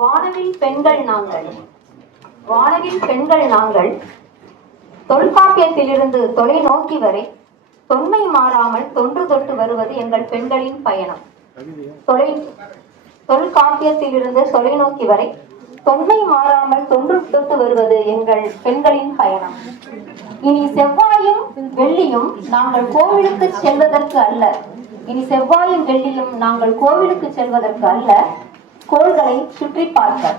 வானவில் பெண்கள் நாங்கள், வானவில் பெண்கள் நாங்கள், தொல்காப்பியத்திலிருந்து தொலைநோக்கி வரை தொன்மை மாறாமல் தொன்று தொட்டு வருவது எங்கள் பெண்களின் பயணம். தொல்காப்பியத்திலிருந்து தொலைநோக்கி வரை தொன்மை மாறாமல் தொன்று தொட்டு வருவது எங்கள் பெண்களின் பயணம். இனி செவ்வாயும் வெள்ளியும் நாங்கள் கோவிலுக்கு செல்வதற்கு அல்ல, இனி செவ்வாயும் வெள்ளியும் நாங்கள் கோவிலுக்கு செல்வதற்கு அல்ல, கோள்களை சுற்றி பார்க்க.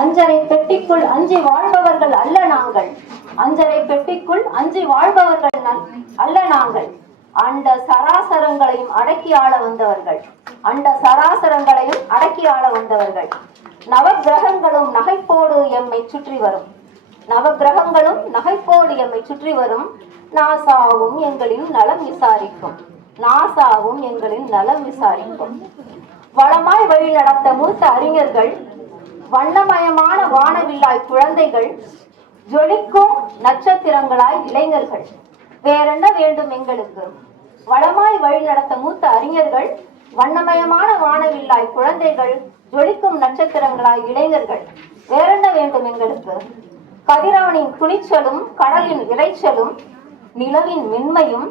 அஞ்சரை பெட்டிக்குள் அஞ்சி வாழ்பவர்கள் அல்ல நாங்கள், அஞ்சரை பெட்டிக்குள் அஞ்சி வாழ்பவர்கள் அல்ல நாங்கள், அண்ட சராசரங்களையும் அடக்கி ஆள வந்தவர்கள், அண்ட சராசரங்களையும் அடக்கி ஆள வந்தவர்கள். நவகிரகங்களும் நகைப்போடு எம்மை சுற்றி வரும், நவகிரகங்களும் நகைப்போடு எம்மை சுற்றி வரும். நாசாவும் எங்களின் நலம் விசாரிக்கும், நாசாவும் எங்களின் நலம் விசாரிக்கும். வளமாய் வழி நடத்த மூத்த அறிஞர்கள், வண்ணமயமான வானவில்லாய் குழந்தைகள், ஜொலிக்கும் நட்சத்திரங்களாய் இளைஞர்கள். வேறென்ன வேண்டும் எங்களுக்கு? வளமாய் வழி நடத்த மூத்த அறிஞர்கள், வண்ணமயமான வானவில்லாய் குழந்தைகள், ஜொலிக்கும் நட்சத்திரங்களாய் இளைஞர்கள். வேறென்ன வேண்டும் எங்களுக்கு? கதிரவனின் துணிச்சலும், கடலின் இறைச்சலும், நிலவின் மென்மையும்,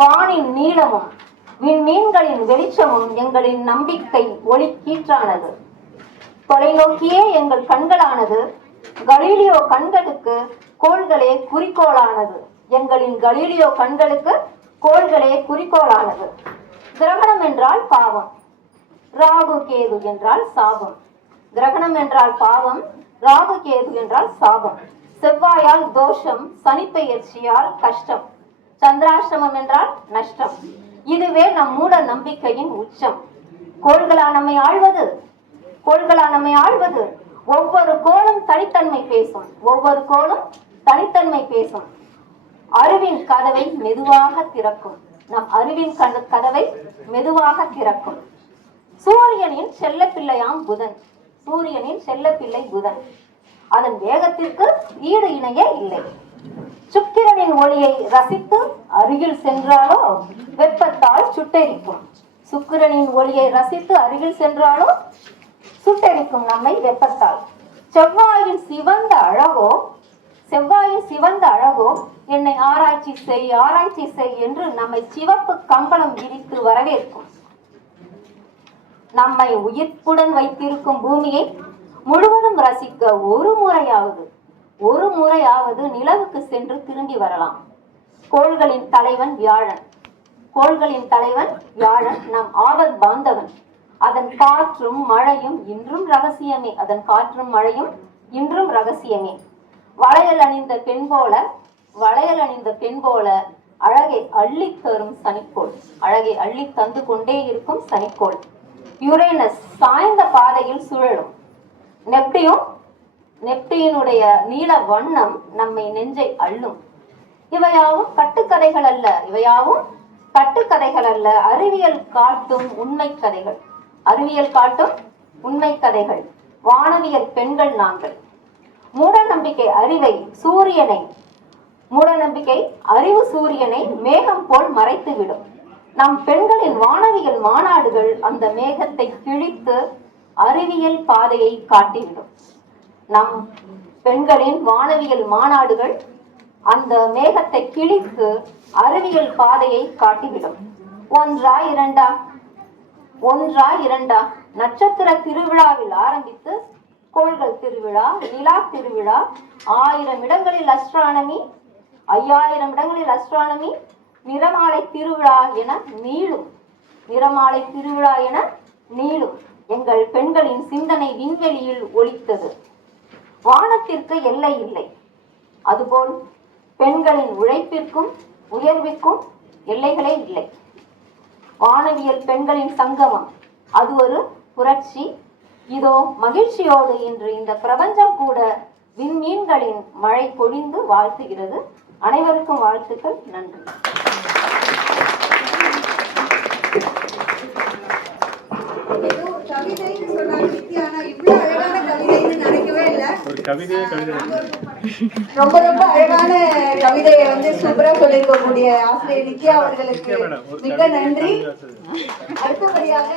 வானின் நீளமும், விண்மீன்களின் வெளிச்சமும் எங்களின் நம்பிக்கை ஒளி கீற்றானது. தொலைநோக்கியே எங்கள் கண்களானது, கலீலியோ கண்களுக்கு கோள்களே குறிக்கோளானது, எங்களின் கலீலியோ கண்களுக்கு கோள்களே குறிக்கோளானது. கிரகணம் என்றால் பாவம், ராகு கேது என்றால் சாபம். கிரகணம் என்றால் பாவம், ராகு கேது என்றால் சாபம். செவ்வாயால் தோஷம், சனிப்பெயர்ச்சியால் கஷ்டம், சந்திராஷ்டமம் என்றால் நஷ்டம். இதுவே நம் மூட நம்பிக்கையின் உச்சம். கோள்களா நம்மை ஆழ்வது, கோள்களா நம்மை ஆழ்வது? ஒவ்வொரு கோளும் தனித்தன்மை பேசும், ஒவ்வொரு கோளும் தனித்தன்மை பேசும். அறிவின் கதவை மெதுவாக திறக்கும், நம் அறிவின் கதவை மெதுவாக திறக்கும். சூரியனின் செல்ல பிள்ளையாம் புதன், சூரியனின் செல்ல பிள்ளை புதன், அதன் வேகத்திற்கு ஈடு இணையே இல்லை. சுக்கிரனின் ஒளியை ரசித்து அருகில் சென்றாலோ வெப்பத்தால் சுட்டெரிக்கும், சுக்கிரனின் ஒளியை ரசித்து அருகில் சென்றாலோ சுட்டெரிக்கும் நம்மை வெப்பத்தால். செவ்வாயின் சிவந்த அழகோ, செவ்வாயின் சிவந்த அழகோ என்னை ஆராய்ச்சி செய், ஆராய்ச்சி செய் என்று நம்மை சிவப்பு கம்பளம் விரித்து வரவேற்கும். நம்மை உயிர்ப்புடன் வைத்திருக்கும் பூமியை முழுவதும் ரசிக்க ஒரு முறையாவது நிலவுக்கு சென்று திரும்பி வரலாம். கோள்களின் தலைவன் வியாழன், கோள்களின் தலைவன் வியாழன் நம் ஆபத் பாந்தவன். அதன் காற்றும் மழையும் இன்றும் ரகசியமே, அதன் காற்றும் மழையும் இன்றும் ரகசியமே. வளையல் அணிந்த பெண் போல, வளையல் அணிந்த பெண் போல அழகை அள்ளி தரும் சனிக்கோள், அழகை அள்ளி தந்து கொண்டே இருக்கும் சனிக்கோள். யுரேனஸ் சாய்ந்த பாதையில் சுழலும். நெப்டியினுடைய நீல வண்ணம் நம்மை நெஞ்சை அள்ளும். இவையாவும் கட்டுக்கதைகள் அல்ல, இவையாவும் கட்டுக்கதைகள் அல்ல, அறிவியல் காட்டும் உண்மை கதைகள், அறிவியல் காட்டும் உண்மை கதைகள். வானவியல் பெண்கள் நாங்கள். மூட நம்பிக்கை அறிவை சூரியனை, மூட நம்பிக்கை அறிவு சூரியனை மேகம் போல் மறைத்துவிடும். நம் பெண்களின் வானவியல் மாநாடுகள் அந்த மேகத்தை கிழித்து அறிவியல் பாதையை காட்டிவிடும். நம் பெண்களின் வானவியல் மாநாடுகள் அந்த மேகத்தை கிழித்து அறிவியல் பாதையை காட்டிவிடும். ஒன்றா இரண்டா, ஒன்றா இரண்டா? நட்சத்திர திருவிழாவில் ஆரம்பித்து கோள்கள் திருவிழா, நிலா திருவிழா, 1000 இடங்களில் அஸ்ட்ரானமி, 5000 இடங்களில் அஸ்ட்ரானமி, நிறமாலை திருவிழா என நீளும், நிறமாலை திருவிழா என நீளும். எங்கள் பெண்களின் சிந்தனை விண்வெளியில் ஒலித்தது. வானத்திற்கு எல்லை இல்லை, அதுபோல் பெண்களின் உழைப்பிற்கும் உயர்விற்கும் எல்லைகளே இல்லை. வானவியல் பெண்களின் சங்கமம், அது ஒரு புரட்சி. இதோ மகிழ்ச்சியோடு இன்று இந்த பிரபஞ்சம் கூட விண்மீன்களின் மழை பொழிந்து வாழ்த்துகிறது. அனைவருக்கும் வாழ்த்துக்கள். நன்றி. ரொம்ப ரொம்ப அழகான கவிதையை சூப்பரா சொல்லியிருக்கக்கூடிய ஆசிரியர் நித்யா அவர்களுக்கு மிக்க நன்றி. அடுத்தபடியாக